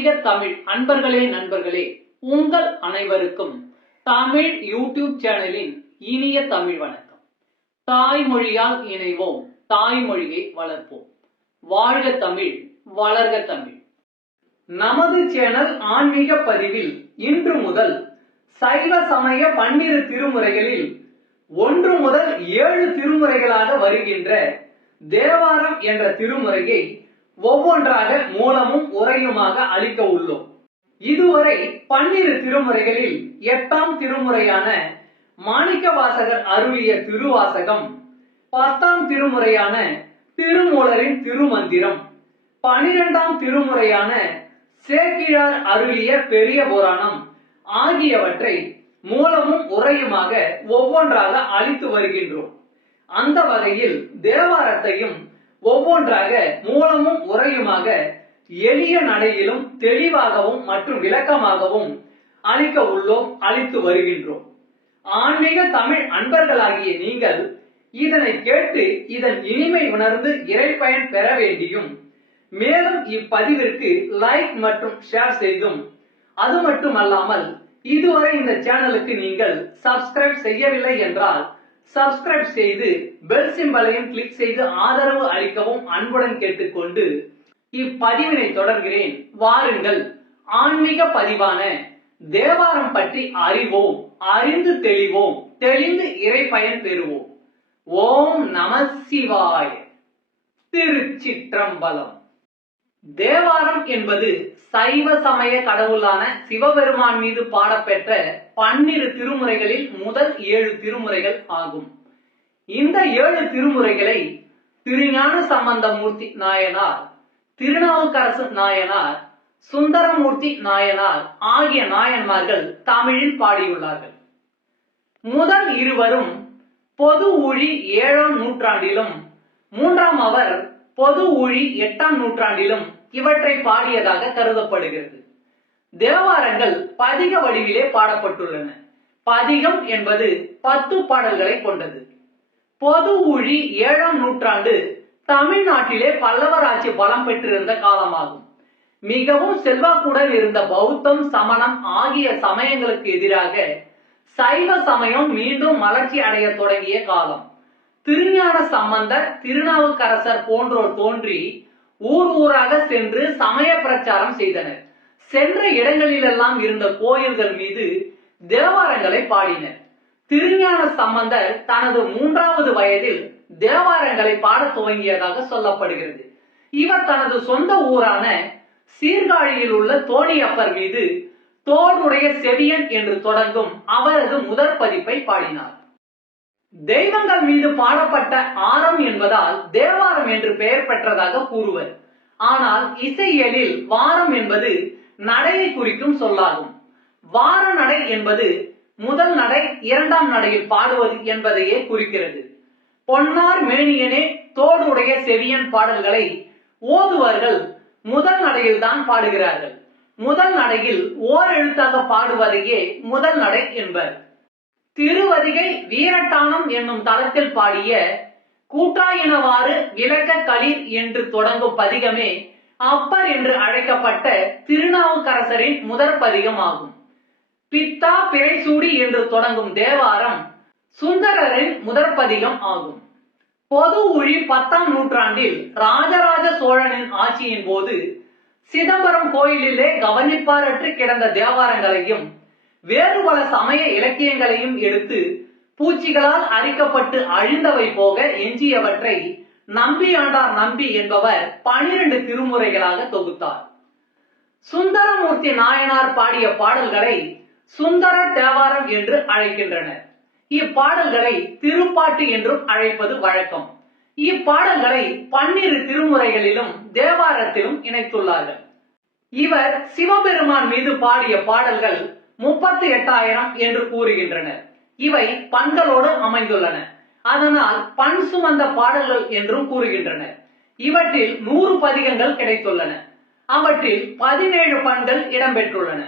ஆன்மீக தமிழ் அன்பர்களே நண்பர்களே, உங்கள் அனைவருக்கும் தமிழ் யூடியூப் சேனலின் இனிய தமிழ் வணக்கம். தாய்மொழியால் இணைவோம், தாய்மொழியை வளர்ப்போம். வாழ்க தமிழ், வளர்க தமிழ். நமது சேனல் ஆன்மீக பதிவில் இன்று முதல் சைவ சமய 12 திருமுறைகளில் 1 முதல் 7 திருமுறைகளாக வருகின்ற தேவாரம் என்ற திருமுறையை ஒவ்வொன்றாக மூலமும் உரையுமாக அளிக்க உள்ளோம். இதுவரை 12 திருமுறைகளில் 8ஆம் திருமுறையான மாணிக்கவாசகர் அருளிய திருவாசகம், 10ஆம் திருமுறையான திருமூலரின் திருமந்திரம், 12ஆம் திருமுறையான சேக்கிழார் அருளிய பெரிய புராணம் ஆகியவற்றை மூலமும் உரையுமாக ஒவ்வொன்றாக அளித்து வருகின்றோம். அந்த வகையில் தேவாரத்தையும் ஒவ்வொன்றாக மூலமும் உரையுமாக எளிய நடையிலும் தெளிவாகவும் மற்றும் விளக்கமாகவும் அளிக்க உள்ளோம், அளித்து வருகின்றோம். ஆன்மீக தமிழ் அன்பர்களாகிய நீங்கள் இதனை கேட்டு இதன் இனிமை உணர்ந்து இறைப்பயன் பெற வேண்டியும், மேலும் இப்பதிவிற்கு லைக் மற்றும் ஷேர் செய்தும், அது மட்டுமல்லாமல் இதுவரை இந்த சேனலுக்கு நீங்கள் சப்ஸ்கிரைப் செய்யவில்லை என்றால் சப்ஸ்கிரைப் செய்து பெல் சிம்பலையும் கிளிக் செய்து ஆதரவு அளிக்கவும் அன்புடன் கேட்டுக்கொண்டு இப்பதிவினை தொடர்கிறேன். வாருங்கள், ஆன்மீக பதிவான தேவாரம் பற்றி அறிவோம், அறிந்து தெளிவோம், தெளிந்து இறைப்பயன் பெறுவோம். ஓம் நம சிவாய. திருச்சிற்றம்பலம். தேவாரம் என்பது சைவ சமய கடவுளான சிவபெருமான் மீது பாடப்பெற்ற 12 திருமுறைகளில் முதல் 7 திருமுறைகள் ஆகும். இந்த 7 திருமுறைகளை திருஞான சம்பந்தமூர்த்தி நாயனார், திருநாவுக்கரசு நாயனார், சுந்தரமூர்த்தி நாயனார் ஆகிய நாயன்மார்கள் தமிழில் பாடியுள்ளார்கள். முதல் இருவரும் பொது ஊழி 7ஆம் நூற்றாண்டிலும் 3ஆம் அவர் பொது ஊழி 8ஆம் நூற்றாண்டிலும் இவற்றை பாடியதாக கருதப்படுகிறது. தேவாரங்கள் பதிக வடிவிலே பாடப்பட்டுள்ளன. பதிகம் என்பது 10 பாடல்களை கொண்டது. பொது ஊழி 7ஆம் நூற்றாண்டு தமிழ்நாட்டிலே பல்லவர் ஆட்சி பலம் பெற்றிருந்த காலமாகும். மிகவும் செல்வாக்குடன் இருந்த பௌத்தம், சமணம் ஆகிய சமயங்களுக்கு எதிராக சைவ சமயம் மீண்டும் மலர்ச்சி அடைய தொடங்கிய காலம். திருஞான சம்பந்தர், திருநாவுக்கரசர் போன்றோர் தோன்றி ஊர் ஊராக சென்று சமய பிரச்சாரம் செய்தனர். சென்ற இடங்களிலெல்லாம் இருந்த கோயில்கள் மீது தேவாரங்களை பாடினர். திருஞான சம்பந்தர் தனது 3வது வயதில் தேவாரங்களை பாட துவங்கியதாக சொல்லப்படுகிறது. இவர் தனது சொந்த ஊரான சீர்காழியில் உள்ள தோணியப்பர் மீது தோடுடைய செவியன் என்று தொடங்கும் அவரது முதற் பதிப்பை பாடினார். தெய்வங்கள் மீது பாடப்பட்ட ஆரம் என்பதால் தேவாரம் என்று பெயர் பெற்றதாக கூறுவர். ஆனால் இசையியலில் வாரம் என்பது நடையை குறிக்கும் சொல்லாகும். வார நடை என்பது முதல் நடை 2ஆம் நடையில் பாடுவது என்பதையே குறிக்கிறது. பொன்னார் மேனியனே தோடுடைய செவியன் பாடல்களை ஓதுவர்கள் முதல் நடையில் தான் பாடுகிறார்கள். முதல் நடையில் ஓர் எழுத்தாக பாடுவதையே முதல் நடை என்பர். திருவதிகை வீரட்டானம் என்னும் தளத்தில் பாடிய கூட்டாயினவாறு விளக்க களிர் என்று தொடங்கும் பதிகமே அப்பர் என்று அழைக்கப்பட்ட திருநாவுக்கரசரின் முதற் பதிகம் ஆகும். பித்தா பிறைசூடி என்று தொடங்கும் தேவாரம் சுந்தரரின் முதற் பதிகம் ஆகும். பொது ஊழி 10ஆம் நூற்றாண்டில் ராஜராஜ சோழனின் ஆட்சியின் போது சிதம்பரம் கோயிலிலே கவனிப்பாரற்று கிடந்த தேவாரங்களையும் வேறு பல சமய இலக்கியங்களையும் எடுத்து பூச்சிகளால் அரிக்கப்பட்டு அழிந்தவை போக எஞ்சியவற்றை நம்பியாண்டார் நம்பி என்பவர் 12 திருமுறைகளாக தொகுத்தார். சுந்தரமூர்த்தி நாயனார் பாடிய பாடல்களை சுந்தர தேவாரம் என்று அழைக்கின்றனர். இப்பாடல்களை திருப்பாட்டு என்றும் அழைப்பது வழக்கம். இப்பாடல்களை 12 திருமுறைகளிலும் தேவாரத்திலும் இணைத்துள்ளார்கள். இவர் சிவபெருமான் மீது பாடிய பாடல்கள் 38,000 என்று கூறுகின்றனர். இவை பண்களோடு அமைந்துள்ளன. அதனால் பண் சுமந்த பாடல்கள் என்றும் கூறுகின்றனர். இவற்றில் 100 பதிகங்கள் கிடைத்துள்ளன. அவற்றில் 17 பண்கள் இடம்பெற்றுள்ளன.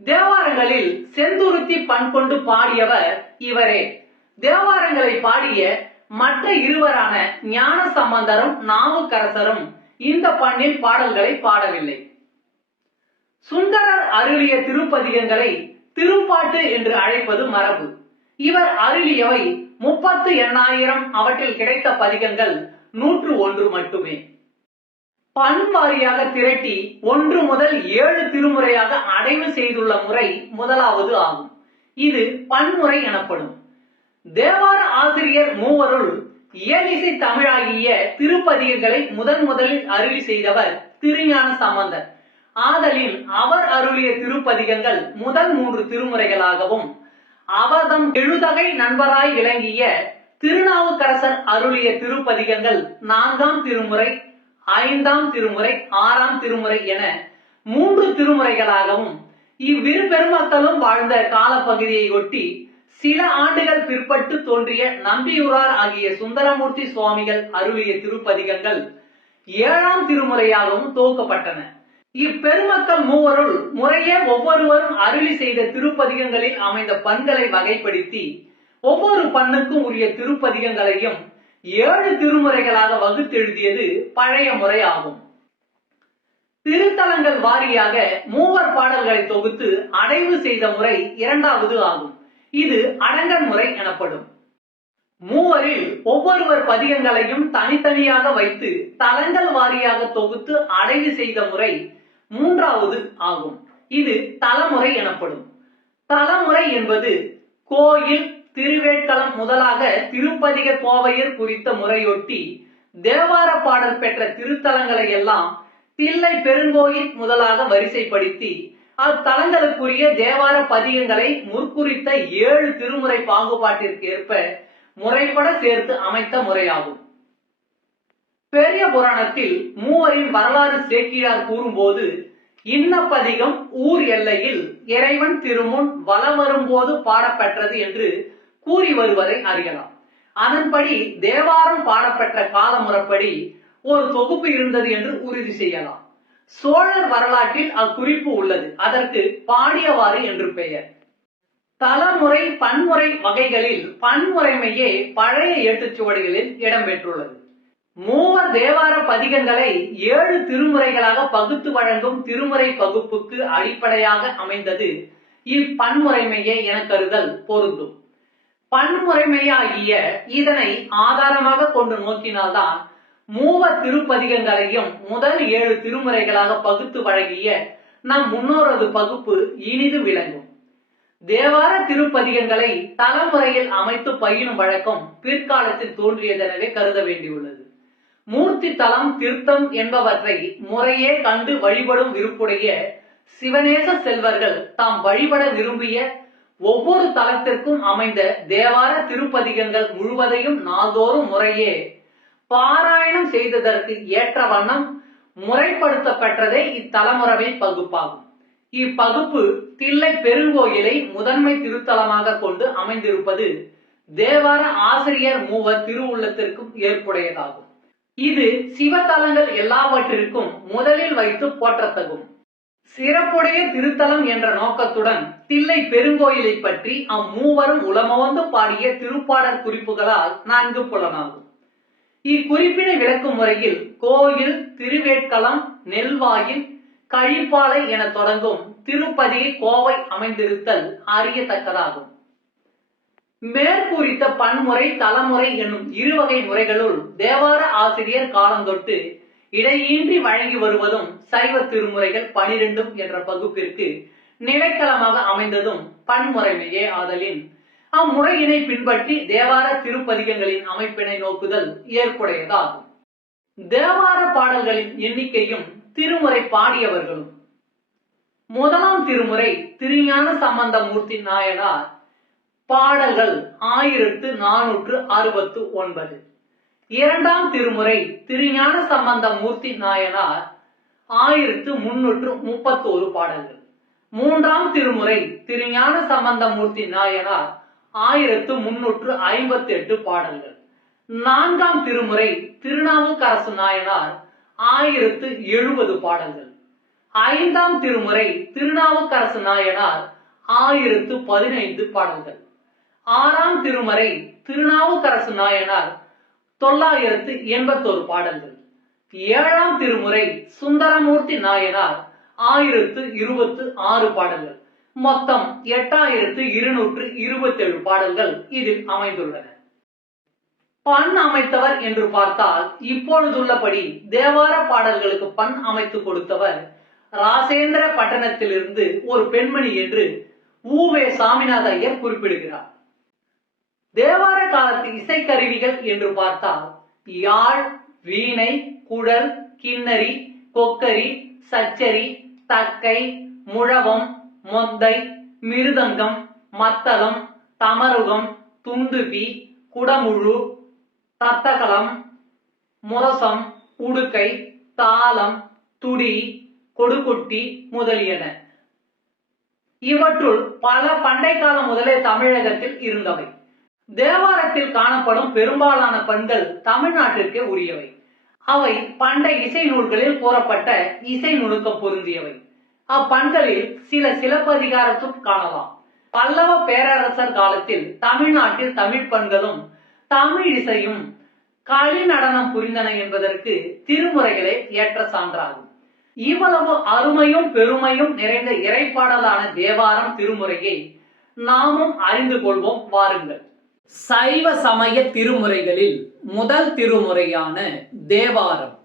தேவாரங்களில் செந்துருத்தி பண் கொண்டு பாடியவர் இவரே. தேவாரங்களை பாடிய மற்ற இருவரான ஞான சம்பந்தரும் நாவுக்கரசரும் இந்த பண்ணில் பாடல்களை பாடவில்லை. சுந்தரர் அருளிய திருப்பதிகங்களை திருப்பாட்டு என்று அழைப்பது மரபு. இவர் அருளியவை 38,000. அவற்றில் கிடைத்த பதிகங்கள் 101 மட்டுமே. பண்பாரியாக திரட்டி 1 முதல் 7 திருமுறையாக அடைவு செய்துள்ள முறை முதலாவது ஆகும். இது பன்முறை எனப்படும். தேவார ஆசிரியர் மூவருள் இயலிசை தமிழாகிய திருப்பதிகங்களை முதலில் அருளி செய்தவர் திருஞான சம்பந்தர். ஆதலில் அவர் அருளிய திருப்பதிகங்கள் முதல் 3 திருமுறைகளாகவும், அவர்தம் எழுதகை நண்பராய் விளங்கிய திருநாவுக்கரசர் அருளிய திருப்பதிகங்கள் 4ஆம் திருமுறை, 5ஆம் திருமுறை, 6ஆம் திருமுறை என 3 திருமுறைகளாகவும், இவ்விரு பெருமக்களும் வாழ்ந்த காலப்பகுதியை ஒட்டி சில ஆண்டுகள் பிற்பட்டு தோன்றிய நம்பியூரார் ஆகிய சுந்தரமூர்த்தி சுவாமிகள் அருளிய திருப்பதிகங்கள் 7ஆம் திருமுறையாகவும் தொகுக்கப்பட்டன. இப்பெருமக்கள் மூவருள் முறையே ஒவ்வொருவரும் அருளி செய்த திருப்பதிகங்களில் அமைந்த பண்களை வகைப்படுத்தி ஒவ்வொரு பண்ணுக்கும் உரிய திருப்பதிகங்களையும் 7 திருமுறைகளாக வகுத்தெழுதியது பழைய முறை ஆகும். திருத்தலங்கள் வாரியாக மூவர் பாடல்களை தொகுத்து அடைவு செய்த முறை 2வது ஆகும். இது அடங்கன் முறை எனப்படும். மூவரில் ஒவ்வொருவர் பதிகங்களையும் தனித்தனியாக வைத்து தலங்கள் வாரியாக தொகுத்து அடைவு செய்த முறை 3வது ஆகும். இது தலமுறை எனப்படும். தலமுறை என்பது கோயில், திருவேட்களம் முதலாக திருப்பதிக கோவையர் குறித்த முறையொட்டி தேவார பாடல் பெற்ற திருத்தலங்களை எல்லாம் தில்லை பெருங்கோயில் முதலாக வரிசைப்படுத்தி அத்தலங்களுக்குரிய தேவார பதிகங்களை முற்குறித்த 7 திருமுறை பாகுபாட்டிற்கு ஏற்ப முறைப்பட சேர்த்து அமைத்த முறையாகும். பெரிய புராணத்தில் மூவரின் வரலாறு சேக்கிழார் கூறும்போது, இன்ன பதிகம் ஊர் எல்லையில் இறைவன் திருமுன் வலம் வரும்போது பாடப்பெற்றது என்று கூறி வருவதை அறியலாம். அதன்படி தேவாரம் பாடப்பெற்ற காலமுறைப்படி ஒரு தொகுப்பு இருந்தது என்று உறுதி செய்யலாம். சோழர் வரலாற்றில் அக்குறிப்பு உள்ளது. அதற்கு பாடியவாறு என்று பெயர். தலமுறை பன்முறை வகைகளில் பன்முறைமையே பழைய ஏட்டுச்சுவடிகளில் இடம்பெற்றுள்ளது. மூவர் தேவார பதிகங்களை 7 திருமுறைகளாக பகுத்து வழங்கும் திருமுறை பகுப்புக்கு அடிப்படையாக அமைந்தது இப்பன்முறைமையே என கருதல் பொருந்தும். பன்முறைமையாகிய இதனை ஆதாரமாக கொண்டு நோக்கினால்தான் மூவர் திருப்பதிகங்களையும் முதல் 7 திருமுறைகளாக பகுத்து வழங்கிய நம் முன்னோரது பகுப்பு இனிது விளங்கும். தேவார திருப்பதிகங்களை தலமுறையில் அமைத்து பயிலும் வழக்கம் பிற்காலத்தில் தோன்றியதெனவே கருத வேண்டியுள்ளது. மூர்த்தி தலம், தீர்த்தம் என்பவற்றை முறையே கண்டு வழிபடும் விருப்புடைய சிவநேச செல்வர்கள் தாம் வழிபட விரும்பிய ஒவ்வொரு தலத்திற்கும் அமைந்த தேவார திருப்பதிகங்கள் முழுவதையும் நாள்தோறும் முறையே பாராயணம் செய்ததற்கு ஏற்ற வண்ணம் முறைப்படுத்தப்பட்டதே இத்தலமுறை பகுப்பாகும். இப்பகுப்பு தில்லை பெருங்கோயிலை முதன்மை திருத்தலமாக கொண்டு அமைந்திருப்பது தேவார ஆசிரியர் மூவர் திருவுள்ளத்திற்கும் ஏற்புடையதாகும். இது சிவத்தலங்கள் எல்லாவற்றிற்கும் முதலில் வைத்து போற்றத்தகும். சிறப்புடைய திருத்தலம் என்ற நோக்கத்துடன் தில்லை பெருங்கோயிலை பற்றி அம்மூவரும் உளமோந்து பாடிய திருப்பாடற் குறிப்புகளால் நன்கு புலனாகும். இக்குறிப்பினை விளக்கும் முறையில் கோயில், திருவேட்களம், நெல்வாயில், கழிப்பாலை என தொடங்கும் திருப்பதிகை கோவை அமைந்திருத்தல் அறியத்தக்கதாகும். மேற்குறித்த பன்முறை, தலமுறை என்னும் 2 வகை முறைகளுள் தேவார ஆசிரியர் காலந்தொட்டு இடையின்றி வழங்கி வருவதும் சைவ திருமுறைகள் 12 என்ற பகுப்பிற்கு நிலைக்களமாக அமைந்ததும் பன்முறைமையே ஆதலின் அம்முறையினை பின்பற்றி தேவார திருப்பதிகங்களின் அமைப்பினை நோக்குதல் ஏற்புடையதாகும். தேவார பாடல்களின் எண்ணிக்கையும் திருமுறை பாடியவர்களும். முதலாம் திருமுறை திருஞான சம்பந்தமூர்த்தி நாயனார் பாடல்கள் 1469. 2ஆம் திருமுறை திருஞான சம்பந்தமூர்த்தி நாயனார் 1331 பாடல்கள். 3ஆம் திருமுறை திருஞான சம்பந்தமூர்த்தி நாயனார் 1358 பாடல்கள். 4ஆம் திருமுறை திருநாவுக்கரசு நாயனார் 1070 பாடல்கள். 5ஆம் திருமுறை திருநாவுக்கரசு நாயனார் 1015 பாடல்கள். 6ஆம் திருமுறை திருநாவுக்கரசு நாயனார் 981 பாடல்கள். 7ஆம் திருமுறை சுந்தரமூர்த்தி நாயனார் 1026 பாடல்கள். மொத்தம் 8227 பாடல்கள் இதில் அமைந்துள்ளன. பண் அமைத்தவர் என்று பார்த்தால் இப்பொழுதுள்ளபடி தேவார பாடல்களுக்கு பண் அமைத்து கொடுத்தவர் ராசேந்திர பட்டணத்திலிருந்து ஒரு பெண்மணி என்று உவே சாமிநாத ஐயர் குறிப்பிடுகிறார். தேவார காலத்து இசைக்கருவிகள் என்று பார்த்தால் யாழ், வீணை, குழல், கிண்ணரி, கொக்கரி, சச்சரி, தக்கை, முழவம், மொந்தை, மிருதங்கம், மத்தளம், தமருகம், துந்துபி, குடமுழு, தத்தகலம், முரசம், உடுக்கை, தாளம், துடி, கொடுக்குட்டி முதலியன. இவற்றுள் பல பண்டை காலம் முதலே தமிழகத்தில் இருந்தவை. தேவாரத்தில் காணப்படும் பெரும்பாலான பண்கள் தமிழ்நாட்டிற்கே உரியவை. அவை பண்டை இசை நூல்களில் கூறப்பட்ட இசை நுணுக்கம் பொருந்தியவை. அப்பண்களில் சில சிலப்பதிகாரத்தும் காணலாம். பல்லவ பேரரசர் காலத்தில் தமிழ்நாட்டில் தமிழ் பண்களும் தமிழ் இசையும் களி நடனம் புரிந்தன என்பதற்கு திருமுறைகளே ஏற்ற சான்றாகும். இவ்வளவு அருமையும் பெருமையும் நிறைந்த இறைப்பாடலான தேவாரம் திருமுறையை நாமும் அறிந்து கொள்வோம் வாருங்கள். சைவ சமய திருமுறைகளில் முதல் திருமுறையான தேவாரம்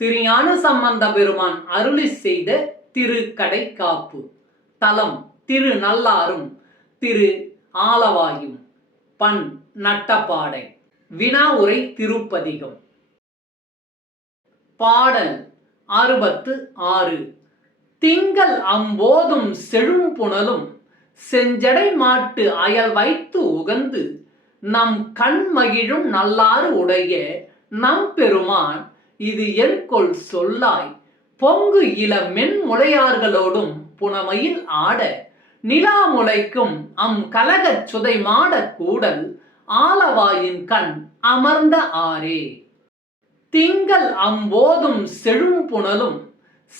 திருஞான சம்பந்த பெருமான் அருளி செய்த திருக்கடைக்காப்பு. தலம் திரு நல்லாரும் திரு ஆலவாயும். பண் நட்டப்பாடை. வினாவுரை திருப்பதிகம். பாடல் 66. திங்கள் அம்போதும் செழும்புணலும் செஞ்சடை மாட்டு அயல் வைத்து உகந்து நம் கண் மகிழும் நல்லாறு உடைய நம் பெருமான் இது என்கொள் சொல்லாய் பொங்கு இள மென்முளையார்களோடும் புனமையில் ஆட நிலா முளைக்கும் அம் கலகச் சுதை மாட கூடல் ஆலவாயின் கண் அமர்ந்த ஆரே. திங்கள் அம்போதும் செழும்புணலும்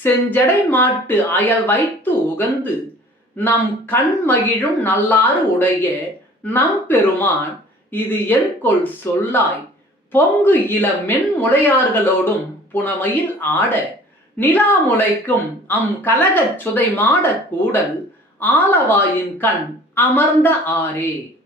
செஞ்சடை மாட்டு அயல் வைத்து உகந்து நம் கண் மகிழும் நல்லாறு உடைய நம் பெருமான் இது என்கொள் சொல்லாய் பொங்கு இள மென்முளையார்களோடும் புனமையில் ஆட நிலா முளைக்கும் அம் கலகச் சுதை மாட கூடல் ஆலவாயின் கண் அமர்ந்த ஆரே.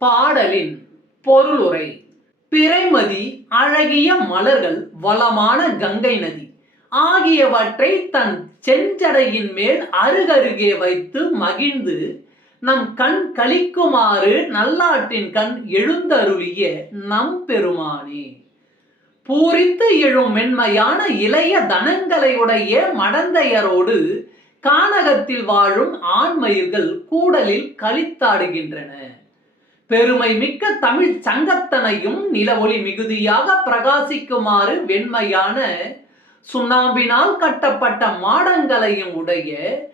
பாடலின் பொருளுரை. பிறைமதி, அழகிய மலர்கள், வளமான கங்கை நதி ஆகியவற்றை தன் செஞ்சடையின் மேல் அருகருகே வைத்து மகிழ்ந்து நம் கண் களிக்குமாறு நல்லாற்றின் கண் எழுந்தருளிய நம் பெருமானே. பூரித்து எழும் மென்மையான இளைய தனங்களை உடைய மடந்தையரோடு கானகத்தில் வாழும் ஆண்மயிர்கள் கூடலில் களித்தாடுகின்றன. பெருமை மிக்க தமிழ் சங்கத்தனையும் நில ஒளி மிகுதியாக பிரகாசிக்குமாறு வெண்மையான சுண்ணாம்பினால் கட்டப்பட்ட மாடங்களையும் உடைய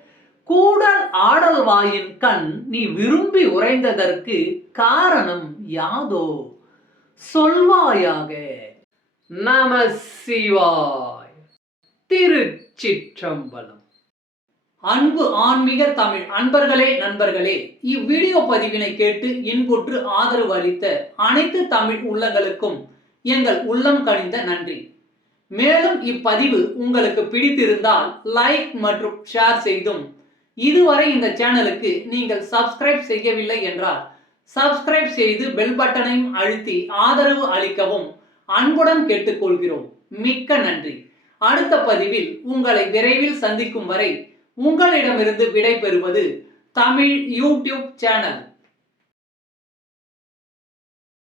கூடல் ஆடல்வாயின் கண் நீ விரும்பி உறைந்ததற்கு காரணம் யாதோ சொல்வாயாக. நம சிவாய். திருச்சிற்றம்பலம். அன்பு ஆன்மீக தமிழ் அன்பர்களே, நண்பர்களே, இவ்வீடியோ பதிவினை கேட்டு இன்புற்று ஆதரவு அளித்த அனைத்து தமிழ் உள்ளங்களுக்கும் எங்கள் உள்ளம் கனிந்த நன்றி. மேலும் இப்பதிவு உங்களுக்கு பிடித்திருந்தால் லைக் மற்றும் ஷேர் செய்தும், இதுவரை இந்த சேனலுக்கு நீங்கள் சப்ஸ்கிரைப் செய்யவில்லை என்றால் சப்ஸ்கிரைப் செய்து பெல் பட்டனையும் அழுத்தி ஆதரவு அளிக்கவும் அன்புடன் கேட்டுக்கொள்கிறோம். மிக்க நன்றி. அடுத்த பதிவில் உங்களை விரைவில் சந்திக்கும் வரை உங்களிடமிருந்து விடை பெறுவது தமிழ் யூடியூப் சேனல்.